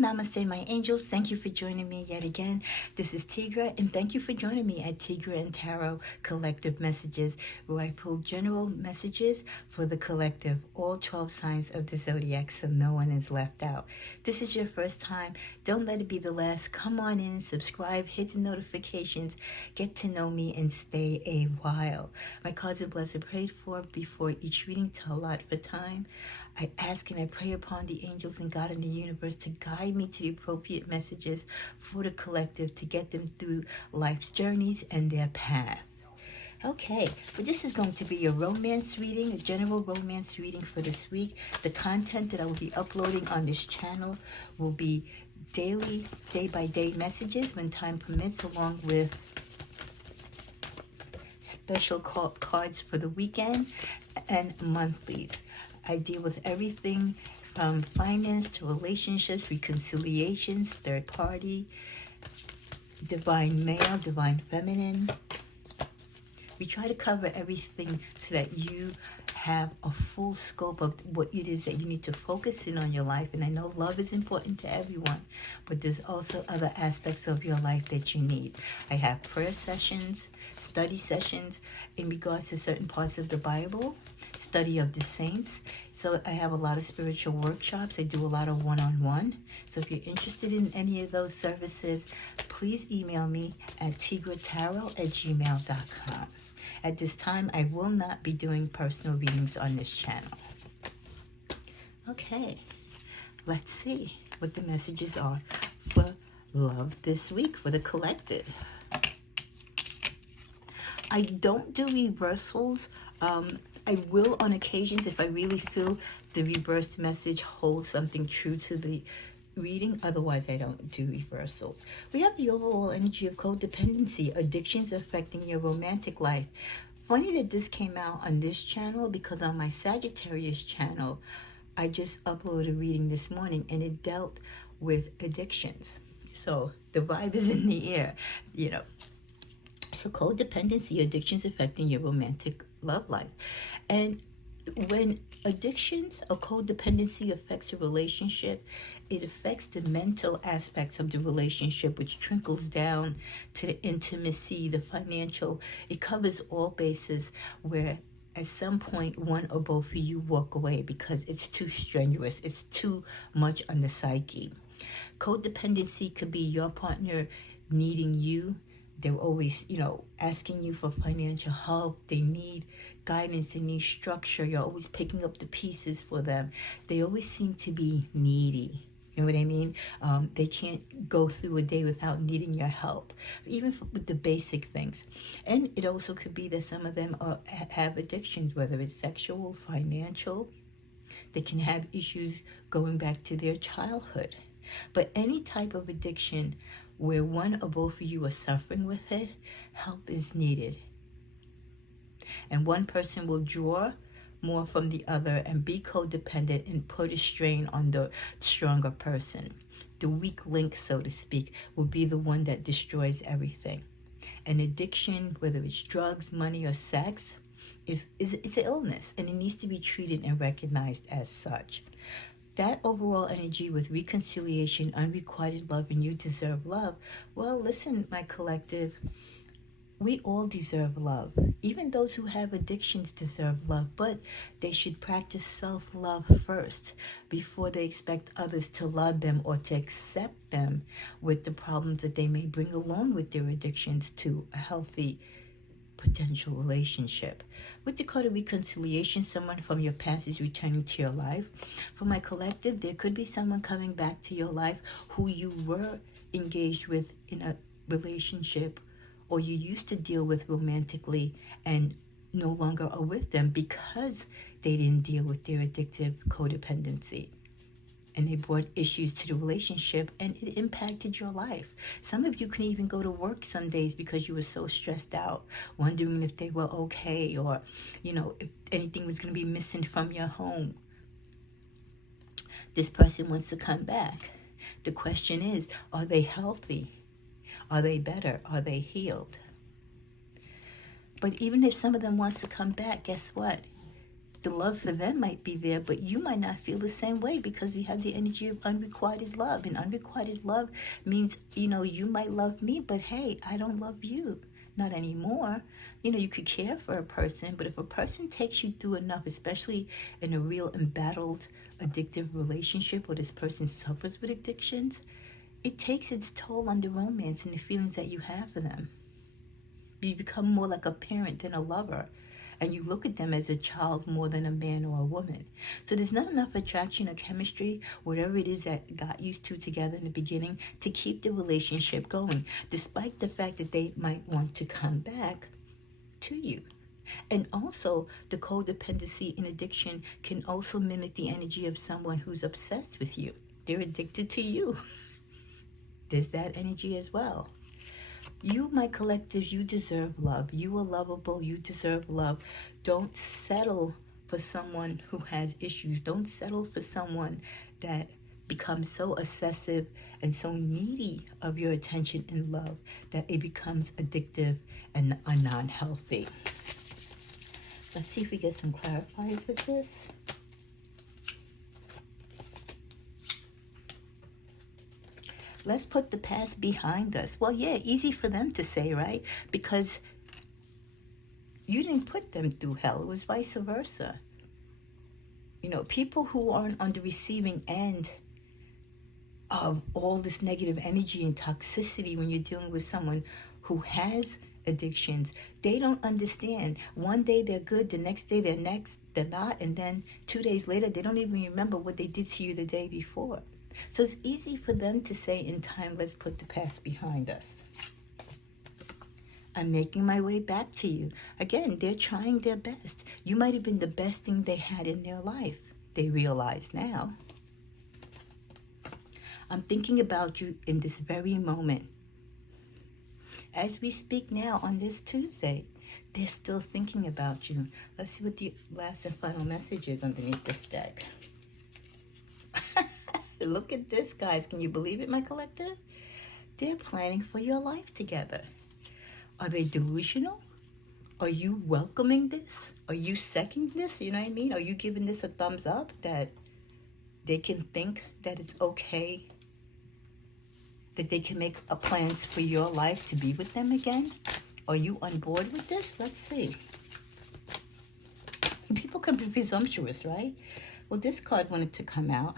namaste, my angels. Thank you for joining me yet again. This is Tigrat, and thank you for joining me at Tigrat and Tarot Collective Messages, where I pull general messages for the collective, all 12 signs of the Zodiac, so no one is left out. This is your first time. Don't let it be the last. Come on in, subscribe, hit the notifications, get to know me, and stay a while. My cause and blessed prayed for before each reading to allot for time. I ask and I pray upon the angels and God in the universe to guide me to the appropriate messages for the collective to get them through life's journeys and their path. Okay, but this is going to be a romance reading, a general romance reading for this week. The content that I will be uploading on this channel will be daily, day-by-day messages when time permits, along with special cards for the weekend and monthlies. I deal with everything from finance to relationships, reconciliations, third party, divine male, divine feminine. We try to cover everything so that you have a full scope of what it is that you need to focus in on your life. And I know love is important to everyone, but there's also other aspects of your life that you need. I have prayer sessions, study sessions in regards to certain parts of the Bible, study of the saints. So I have a lot of spiritual workshops. I do a lot of one-on-one. So if you're interested in any of those services, please email me at tigratarot@gmail.com. At this time, I will not be doing personal readings on this channel. Okay, let's see what the messages are for love this week for the collective. I don't do reversals. I will on occasions if I really feel the reversed message holds something true to the reading. Otherwise, I don't do reversals. We have the overall energy of codependency, addictions affecting your romantic life. Funny that this came out on this channel because on my Sagittarius channel, I just uploaded a reading this morning and it dealt with addictions. So the vibe is in the air, you know. So codependency, addictions affecting your romantic love life. And when addictions or codependency affects a relationship, it affects the mental aspects of the relationship, which trickles down to the intimacy, the financial. It covers all bases where at some point one or both of you walk away because it's too strenuous. It's too much on the psyche. Codependency could be your partner needing you. They're always, asking you for financial help. They need guidance. They need structure. You're always picking up the pieces for them. They always seem to be needy. You know what I mean? They can't go through a day without needing your help, even with the basic things. And it also could be that some of them have addictions, whether it's sexual, financial. They can have issues going back to their childhood. But any type of addiction where one or both of you are suffering with it, help is needed. And one person will draw more from the other and be codependent and put a strain on the stronger person. The weak link, so to speak, will be the one that destroys everything. An addiction, whether it's drugs, money, or sex, it's an illness, and it needs to be treated and recognized as such. That overall energy with reconciliation, unrequited love, and you deserve love. Well, listen, my collective, we all deserve love. Even those who have addictions deserve love, but they should practice self-love first before they expect others to love them or to accept them with the problems that they may bring along with their addictions to a healthy potential relationship. With the card of reconciliation, someone from your past is returning to your life. For my collective, there could be someone coming back to your life who you were engaged with in a relationship or you used to deal with romantically and no longer are with them because they didn't deal with their addictive codependency. And they brought issues to the relationship and it impacted your life. Some of you couldn't even go to work some days because you were so stressed out, wondering if they were okay or, if anything was going to be missing from your home. This person wants to come back. The question is, are they healthy? Are they better? Are they healed? But even if some of them wants to come back, guess what? the love for them might be there, but you might not feel the same way because we have the energy of unrequited love. And unrequited love means, you might love me, but hey, I don't love you. Not anymore. You could care for a person, but if a person takes you through enough, especially in a real embattled, addictive relationship where this person suffers with addictions, it takes its toll on the romance and the feelings that you have for them. You become more like a parent than a lover. And you look at them as a child more than a man or a woman. So there's not enough attraction or chemistry, whatever it is that got used to together in the beginning, to keep the relationship going, despite the fact that they might want to come back to you. And also, the codependency and addiction can also mimic the energy of someone who's obsessed with you. They're addicted to you. There's that energy as well. You, my collective, you deserve love. You are lovable. You deserve love. Don't settle for someone who has issues. Don't settle for someone that becomes so obsessive and so needy of your attention and love that it becomes addictive and non-healthy. Let's see if we get some clarifiers with this. Let's put the past behind us. Well, yeah, easy for them to say, right? Because you didn't put them through hell. It was vice versa. People who aren't on the receiving end of all this negative energy and toxicity when you're dealing with someone who has addictions, they don't understand. One day they're good, the next day they're not, and then 2 days later they don't even remember what they did to you the day before. So it's easy for them to say in time, let's put the past behind us. I'm making my way back to you. Again, they're trying their best. You might have been the best thing they had in their life. They realize now. I'm thinking about you in this very moment. As we speak now on this Tuesday, they're still thinking about you. Let's see what the last and final message is underneath this deck. Look at this, guys. Can you believe it, my collective? They're planning for your life together. Are they delusional? Are you welcoming this? Are you seconding this? You know what I mean? Are you giving this a thumbs up that they can think that it's okay, that they can make plans for your life to be with them again? Are you on board with this? Let's see. People can be presumptuous, right? Well, this card wanted to come out.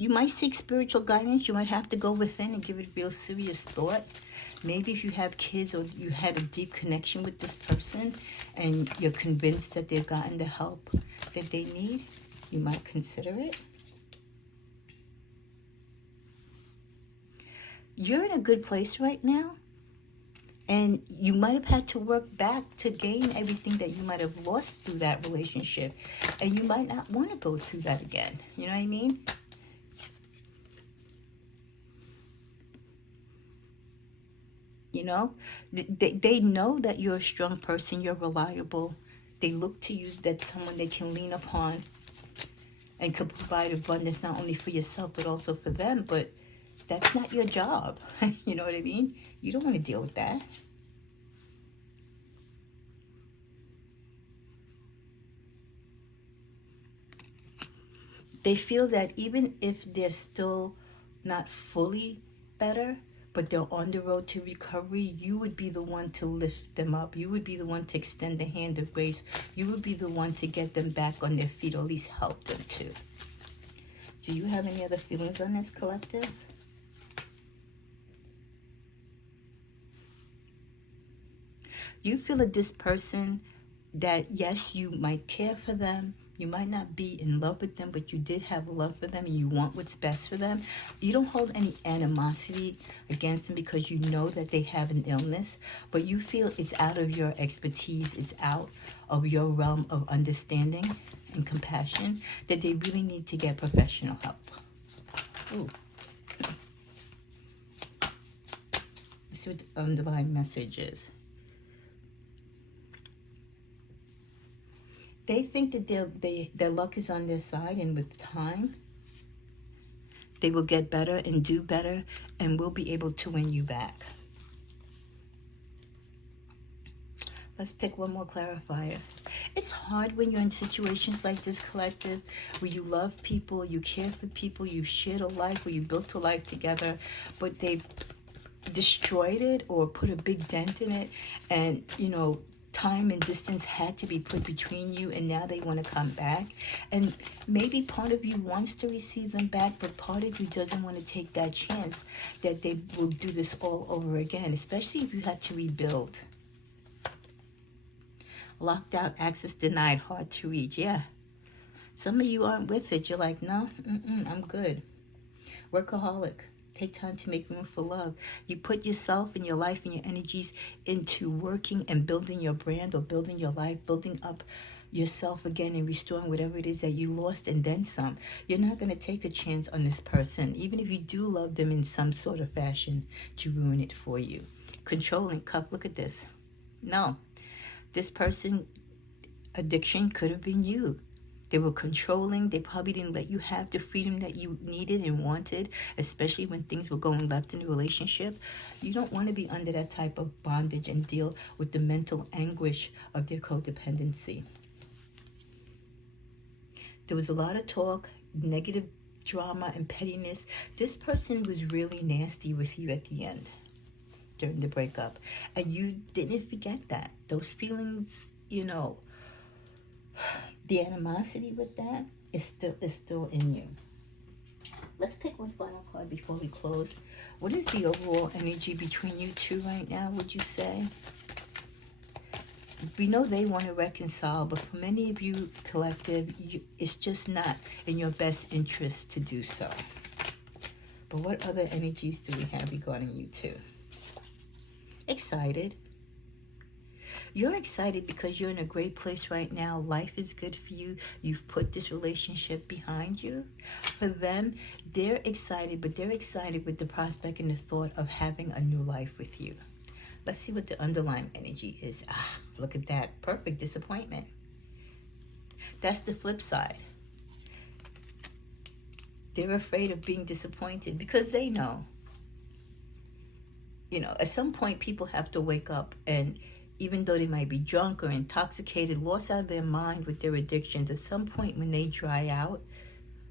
You might seek spiritual guidance. You might have to go within and give it real serious thought. Maybe if you have kids or you had a deep connection with this person and you're convinced that they've gotten the help that they need, you might consider it. You're in a good place right now. And you might have had to work back to gain everything that you might have lost through that relationship. And you might not want to go through that again. You know what I mean? They know that you're a strong person, you're reliable. They look to you that's someone they can lean upon and can provide abundance not only for yourself but also for them. But that's not your job. You know what I mean? You don't want to deal with that. They feel that even if they're still not fully better, but they're on the road to recovery, you would be the one to lift them up. You would be the one to extend the hand of grace. You would be the one to get them back on their feet, or at least help them to. Do you have any other feelings on this, collective? You feel that this person, that yes, you might care for them, you might not be in love with them, but you did have love for them and you want what's best for them. You don't hold any animosity against them because you know that they have an illness, but you feel it's out of your expertise, it's out of your realm of understanding and compassion, that they really need to get professional help. Ooh. Let's see what the underlying message is. They think that their luck is on their side, and with time, they will get better and do better and will be able to win you back. Let's pick one more clarifier. It's hard when you're in situations like this, collective, where you love people, you care for people, you've shared a life, where you built a life together, but they've destroyed it or put a big dent in it, and time and distance had to be put between you, and now they want to come back. And maybe part of you wants to receive them back, but part of you doesn't want to take that chance that they will do this all over again, especially if you had to rebuild. Locked out, access denied, hard to reach. Yeah, some of you aren't with it. You're like, no, I'm good. Workaholic. Take time to make room for love. You put yourself and your life and your energies into working and building your brand, or building your life, building up yourself again, and restoring whatever it is that you lost, and then some. You're not going to take a chance on this person, even if you do love them in some sort of fashion, to ruin it for you. Controlling, cup, look at this. No, this person, addiction could have been you. They were controlling. They probably didn't let you have the freedom that you needed and wanted, especially when things were going left in the relationship. You don't want to be under that type of bondage and deal with the mental anguish of their codependency. There was a lot of talk, negative drama and pettiness. This person was really nasty with you at the end, during the breakup. And you didn't forget that. Those feelings, the animosity with that is still in you. Let's pick one final card before we close. What is the overall energy between you two right now, would you say? We know they want to reconcile, but for many of you, collective, it's just not in your best interest to do so. But what other energies do we have regarding you two? Excited. You're excited because you're in a great place right now. Life is good for you. You've put this relationship behind you. For them, they're excited, but they're excited with the prospect and the thought of having a new life with you. Let's see what the underlying energy is. Look at that. Perfect. Disappointment. That's the flip side. They're afraid of being disappointed because they know. At some point, people have to wake up, and even though they might be drunk or intoxicated, lost out of their mind with their addictions, at some point when they dry out,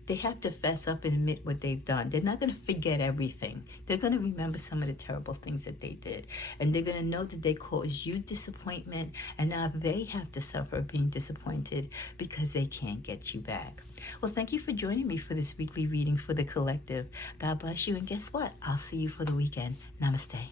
they have to fess up and admit what they've done. They're not going to forget everything. They're going to remember some of the terrible things that they did. And they're going to know that they caused you disappointment, and now they have to suffer being disappointed because they can't get you back. Well, thank you for joining me for this weekly reading for the collective. God bless you, and guess what? I'll see you for the weekend. Namaste.